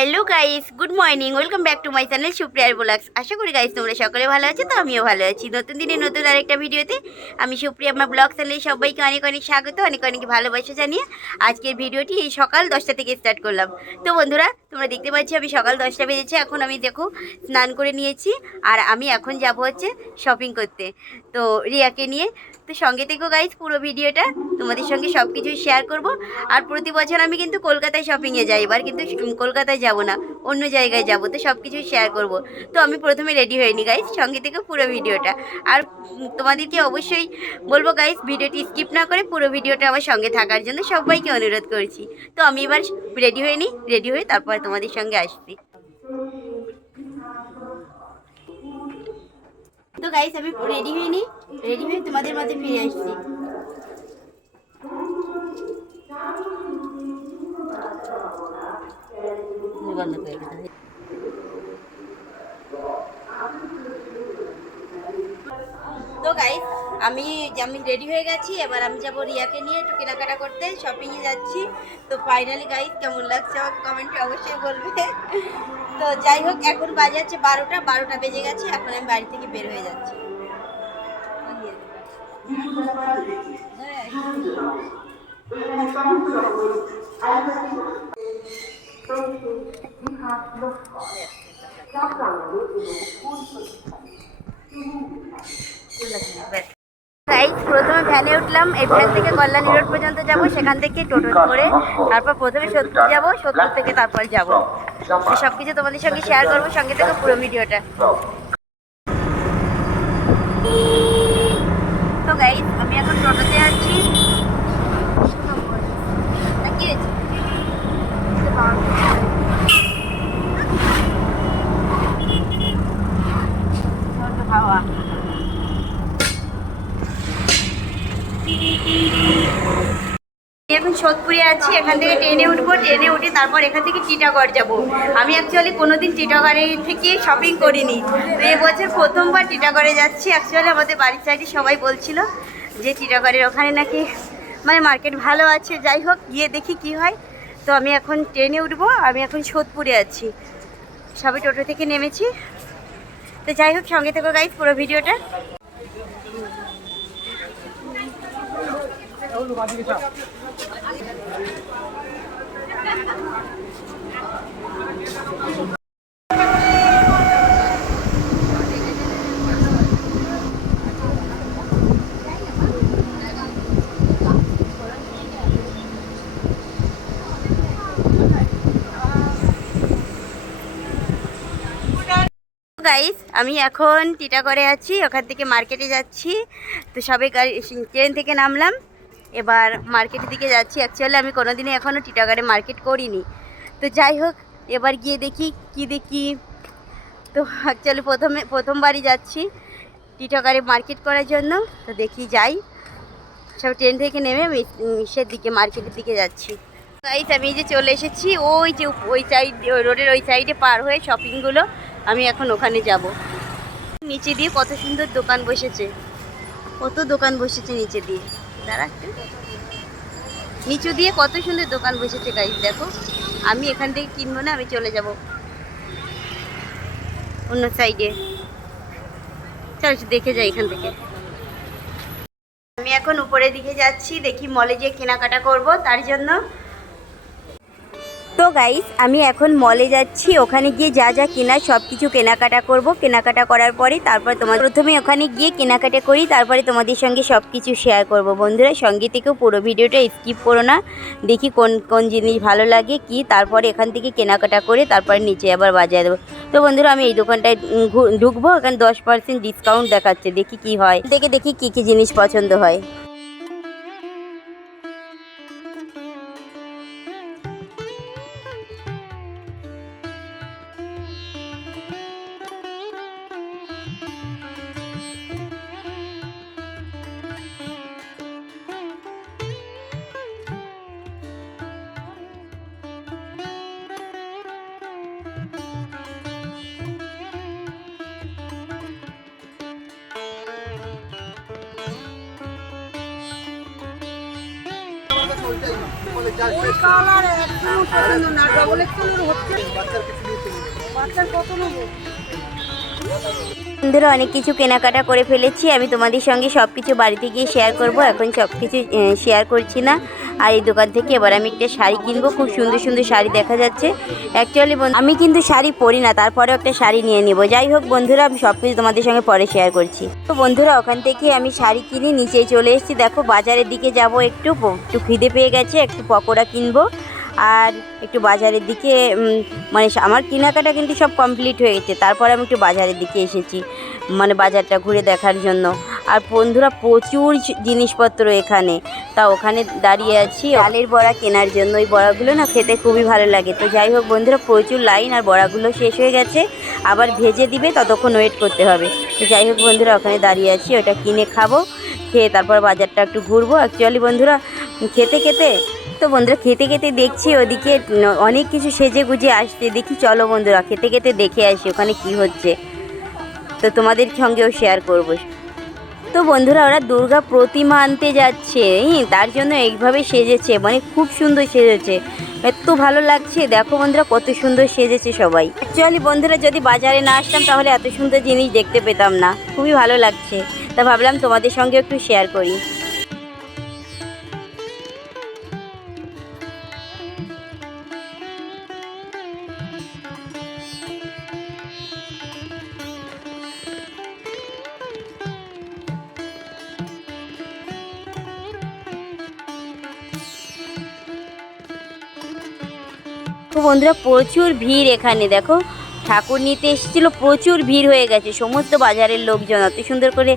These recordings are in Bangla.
Hello guys, good morning, welcome back to my channel সুপ্রিয়ার blogs. আশা করি গাইস তোমরা সকলে ভালো আছো, তো আমিও ভালো আছি। নতুন দিনে নতুন আরেকটা ভিডিওতে আমি সুপ্রিয়া, আমার ব্লগ চ্যানেলে সবাইকে অনেক অনেক স্বাগত, অনেক অনেক ভালোবাসা জানিয়ে আজকের ভিডিওটি এই সকাল দশটা থেকে স্টার্ট করলাম। তো বন্ধুরা, তোমরা দেখতে পাচ্ছি আমি সকাল দশটা বেজেছে, এখন আমি দেখো স্নান করে নিয়েছি, আর আমি এখন যাব হচ্ছে শপিং করতে। তো রিয়াকে নিয়ে তো সঙ্গে থেকো গাইজ পুরো ভিডিওটা। তোমাদের সঙ্গে সব কিছু শেয়ার করব। আর প্রতি বছর আমি কিন্তু কলকাতায় শপিংয়ে যাই, এবার কিন্তু কলকাতায় যাব না, অন্য জায়গায় যাব, তো সব কিছু শেয়ার করব। তো আমি প্রথমে রেডি হইনি গাইজ সঙ্গে থেকে পুরো ভিডিওটা। আর তোমাদেরকে অবশ্যই বলব গাইজ ভিডিওটি স্কিপ না করে পুরো ভিডিওটা আমার সঙ্গে থাকার জন্য সবাইকে অনুরোধ করছি। তো আমি এবার রেডি হয়ে নিই রেডি হয়ে তারপর তোমাদের সঙ্গে আসছি। তো গাইস আমি রেডি হয়ে নিই রেডি হয়ে তোমাদের মাঝে ফিরে আসছি বন্ধ করে তো গাইস আমি আমি রেডি হয়ে গেছি এবার আমি যাব রিয়াকে নিয়ে একটু কেনাকাটা করতে শপিংয়ে যাচ্ছি। তো ফাইনালি গাইস কেমন লাগছে আমাকে কমেন্টে অবশ্যই বলবে। তো যাই হোক এখন বাজে হচ্ছে বারোটা বারোটা বেজে গেছে এখন আমি বাড়ি থেকে বের হয়ে যাচ্ছি। গাইজ প্রথমে ভ্যানে উঠলাম, এই থেকে কল্যাণী রোড পর্যন্ত যাব, সেখান থেকে টোটো করে, তারপর প্রথমে সোদপুর যাব সোদপুর থেকে তারপর যাব। সব কিছু তোমাদের সঙ্গে শেয়ার করব, সঙ্গে থেকে পুরো ভিডিওটা তো গাইজ আমি এখন টোটোতে আছি না, কি হয়েছে? হাওয়া আমি এখন আছি, এখান থেকে ট্রেনে উঠবো, ট্রেনে উঠে তারপর এখান থেকে টিটাগড় যাব। আমি অ্যাকচুয়ালি কোনোদিন টিটাগড়ে থেকে শপিং করিনি। তো এবছর প্রথমবার টিটাগড়ে যাচ্ছি। অ্যাকচুয়ালি আমাদের বাড়ির সাইডে সবাই বলছিল যে টিটাগড়ের ওখানে নাকি মানে মার্কেট ভালো আছে। যাই হোক, গিয়ে দেখি কি হয়। তো আমি এখন ট্রেনে উঠবো, আমি এখন সোদপুরে আছি। সবাই টোটো থেকে নেমেছি। তো যাই হোক, সঙ্গে থেকে গাইজ পুরো ভিডিওটা। গাইস আমি এখন টিটাগড়ে আছি, ওখান থেকে মার্কেটে যাচ্ছি। তো সবে গাড়ি ট্রেন থেকে নামলাম। এবার মার্কেটের দিকে যাচ্ছি। অ্যাকচুয়ালি আমি কোনো কোনোদিনই এখনও টিটাগড়ে মার্কেট করিনি। তো যাই হোক, এবার গিয়ে দেখি কি দেখি। তো অ্যাকচুয়ালি প্রথমে, প্রথমবারই যাচ্ছি টিটাগড়ে মার্কেট করার জন্য। তো দেখি যাই। সব ট্রেন থেকে নেমে ইসের দিকে মার্কেটের দিকে যাচ্ছি। গাইস আমি যে চলে এসেছি, ওই যে ওই সাইড রোডের ওই সাইডে পার হয়ে শপিংগুলো আমি এখন ওখানে যাব। নিচে দিয়ে কত সুন্দর দোকান বসেছে। কত দোকান বসেছে নিচে দিয়ে। নিচু দিয়ে কত সুন্দর দোকান বসেছে গাইজ দেখো। আমি এখান থেকে কিনবো না, আমি চলে যাব। অন্য সাইডে চল দেখে যাই এখান থেকে। আমি এখন উপরের দিকে যাচ্ছি, দেখি মলে যে কেনাকাটা করব, তার জন্য। তো গাইস আমি এখন মলে যাচ্ছি, ওখানে গিয়ে যা যা কেনা সব কিছু কেনাকাটা করব। কেনাকাটা করার পরে তারপর তোমার প্রথমে ওখানে গিয়ে কেনাকাটা করি, তারপরে তোমাদের সঙ্গে সব কিছু শেয়ার করব। বন্ধুরা, সঙ্গে থেকেও পুরো ভিডিওটা স্কিপ করো না। দেখি কোন কোন জিনিস ভালো লাগে, কি? তারপরে এখান থেকে কেনাকাটা করে তারপরে নিচে আবার বাজারে দেবো তো বন্ধুরা, আমি এই দোকানটায় ঢুকবো, এখানে দশ পার্সেন্ট ডিসকাউন্ট দেখাচ্ছে, দেখি কি হয়। দেখে দেখি কি কি জিনিস পছন্দ হয়। কালার একদম পছন্দ ডবল এক্সেলের হচ্ছে। বাচ্চার কত নেব? বন্ধুরা অনেক কিছু কেনাকাটা করে ফেলেছি, আমি তোমাদের সঙ্গে সব কিছু বাড়িতে গিয়ে শেয়ার করব। এখন সব কিছু শেয়ার করছি না। আর এই দোকান থেকে এবার আমি একটা শাড়ি কিনবো, খুব সুন্দর সুন্দর শাড়ি দেখা যাচ্ছে। অ্যাকচুয়ালি আমি কিন্তু শাড়ি পরি না, তারপরেও একটা শাড়ি নিয়ে নিব। যাই হোক বন্ধুরা, আমি সব কিছু তোমাদের সঙ্গে পরে শেয়ার করছি। তো বন্ধুরা, ওখান থেকে আমি শাড়ি কিনে নিচে চলে এসেছি। দেখো, বাজারের দিকে যাব একটু একটু খিদে পেয়ে গেছে, একটু পকোড়া কিনবো। আর একটু বাজারের দিকে মানে আমার কেনাকাটা কিন্তু সব কমপ্লিট হয়ে গেছে। তারপরে আমি একটু বাজারের দিকে এসেছি মানে বাজারটা ঘুরে দেখার জন্য। আর বন্ধুরা, প্রচুর জিনিসপত্র এখানে। তা ওখানে দাঁড়িয়ে আছি। ডালের বড়া কেনার জন্য। ওই বড়াগুলো না খেতে খুবই ভালো লাগে। তো যাই হোক বন্ধুরা, প্রচুর লাইন আর বড়াগুলো শেষ হয়ে গেছে। আবার ভেজে দিবে, ততক্ষণ ওয়েট করতে হবে। তো যাই হোক বন্ধুরা, ওখানে দাঁড়িয়ে আছি। ওটা কিনে খাব, খেয়ে তারপর বাজারটা একটু ঘুরবো। অ্যাকচুয়ালি বন্ধুরা খেতে খেতে, তো বন্ধুরা খেতে খেতে দেখছি ওদিকে অনেক কিছু সেজে গুজে আসছে। দেখি চলো বন্ধুরা, খেতে খেতে দেখে আসি ওখানে কি হচ্ছে। তো তোমাদের সঙ্গেও শেয়ার করব। তো বন্ধুরা, ওরা দুর্গা প্রতিমা আনতে যাচ্ছে তার জন্য এইভাবে সেজেছে মানে খুব সুন্দর সেজেছে। এত ভালো লাগছে, দেখো বন্ধুরা, কত সুন্দর সেজেছে সবাই। অ্যাকচুয়ালি বন্ধুরা, যদি বাজারে না আসতাম, তাহলে এত সুন্দর জিনিস দেখতে পেতাম না, খুবই ভালো লাগছে। তা ভাবলাম তোমাদের সঙ্গে একটু শেয়ার করি। তো বন্ধুরা, প্রচুর ভিড় এখানে, দেখো। ঠাকুর নিতে এসেছিল, প্রচুর ভিড় হয়ে গেছে, সমস্ত বাজারের লোকজন, অত সুন্দর করে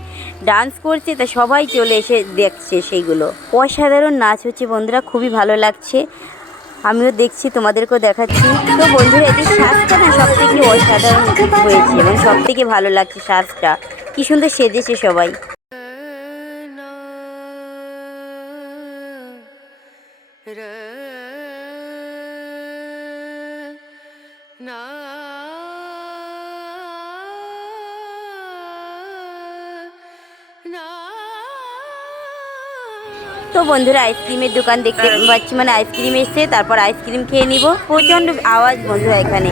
ডান্স করছে, তা সবাই চলে এসে দেখছে সেইগুলো। অসাধারণ নাচ হচ্ছে বন্ধুরা, খুবই ভালো লাগছে। আমিও দেখছি, তোমাদেরকেও দেখাচ্ছি। তো বন্ধুরা, এদের সাজটা না সব থেকে অসাধারণ হয়েছে এবং সব থেকে ভালো লাগছে সাজটা। কি সুন্দর সেজেছে সবাই। তো বন্ধুরা আইসক্রিমের দোকান দেখতে পাচ্ছি মানে আইসক্রিম এসছে তারপর আইসক্রিম খেয়ে নিব। প্রচণ্ড আওয়াজ বন্ধুরা এখানে।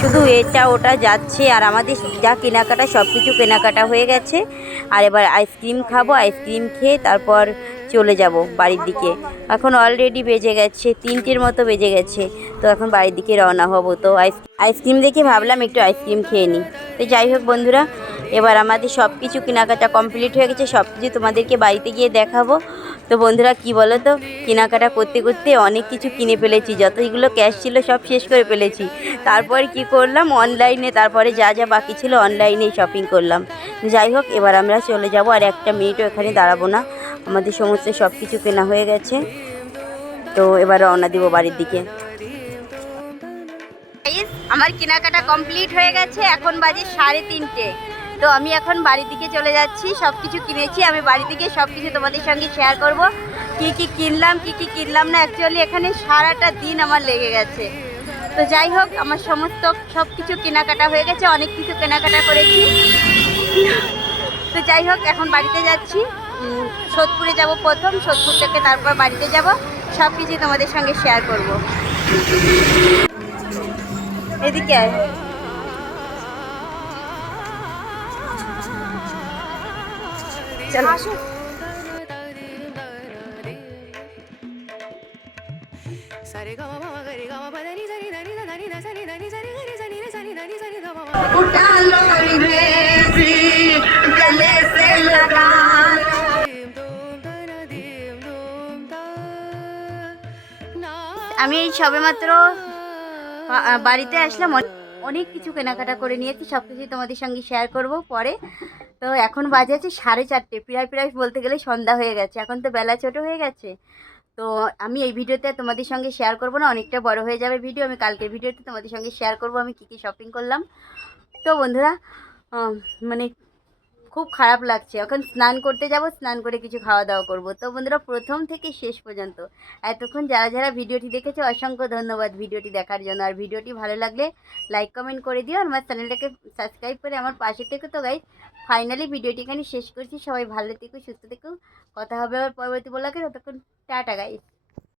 শুধু এটা ওটা যাচ্ছে আর আমাদের যা কেনাকাটা সব কিছু কেনাকাটা হয়ে গেছে। আর এবার আইসক্রিম খাব আইসক্রিম খেয়ে তারপর চলে যাব বাড়ির দিকে। এখন অলরেডি বেজে গেছে তিনটের মতো বেজে গেছে। তো এখন বাড়ির দিকে রওনা হব। তো আইস আইসক্রিম দেখে ভাবলাম একটু আইসক্রিম খেয়ে নিই। তো যাই হোক বন্ধুরা এবার আমাদের সব কিছু কেনাকাটা কমপ্লিট হয়ে গেছে সব কিছু তোমাদেরকে বাড়িতে গিয়ে দেখাবো। তো বন্ধুরা, কি বলো তো কেনাকাটা করতে করতে অনেক কিছু কিনে ফেলেছি, যতগুলো ক্যাশ ছিল সব শেষ করে ফেলেছি। তারপরে কি করলাম? অনলাইনে তারপরে যা যা বাকি ছিল অনলাইনে শপিং করলাম। যাই হোক, এবার আমরা চলে যাব, আর একটা মিনিটও এখানে দাঁড়াবো না। আমাদের সমস্ত সব কিছু কেনা হয়ে গেছে। তো এবার রওনা দিব বাড়ির দিকে। আমার কেনাকাটা কমপ্লিট হয়ে গেছে, এখন বাজে সাড়ে তিনটে। তো আমি এখন বাড়ির দিকে চলে যাচ্ছি সব কিছু কিনেছি। আমি বাড়ি থেকে সব কিছু তোমাদের সঙ্গে শেয়ার করব। কি কি কিনলাম, কি কি কিনলাম না অ্যাকচুয়ালি এখানে সারাটা দিন আমার লেগে গেছে। তো যাই হোক, আমার সমস্ত সব কিছু কেনাকাটা হয়ে গেছে, অনেক কিছু কেনাকাটা করেছি। তো যাই হোক, এখন বাড়িতে যাচ্ছি। সোদপুরে যাব প্রথম, সোদপুর থেকে তারপর বাড়িতে যাব। সব কিছু তোমাদের সঙ্গে শেয়ার করব। এদিকে Da na dim dum da na. আমি এই সবেমাত্র বাড়িতে আসলাম অনেক কিছু কেনাকাটা করে নিয়েছি সব কিছুই তোমাদের সঙ্গে শেয়ার করব পরে। তো এখন বাজে আছে সাড়ে চারটে। প্রায় প্রায় বলতে গেলে সন্ধ্যা হয়ে গেছে, এখন তো বেলা ছোট হয়ে গেছে। তো আমি এই ভিডিওতে তোমাদের সঙ্গে শেয়ার করব না, অনেকটা বড় হয়ে যাবে ভিডিও। আমি কালকের ভিডিওতে তোমাদের সঙ্গে শেয়ার করব আমি কী কী শপিং করলাম। তো বন্ধুরা মানে খুব খারাপ লাগছে। এখন স্নান করতে যাব, স্নান করে কিছু খাওয়া দাওয়া করব। তো বন্ধুরা, প্রথম থেকে শেষ পর্যন্ত এতক্ষণ যারা যারা ভিডিওটি দেখেছে, অসংখ্য ধন্যবাদ ভিডিওটি দেখার জন্য। আর ভিডিওটি ভালো লাগলে লাইক কমেন্ট করে দিও। আর আমার চ্যানেলটাকে সাবস্ক্রাইব করে আমার পাশে থেকে। তো গাই ফাইনালি ভিডিওটি এখানে শেষ করছি। সবাই ভালো থেকো, সুস্থ থেকো। কথা হবে আবার পরবর্তী বলাকে ততক্ষণ টাটা গাইজ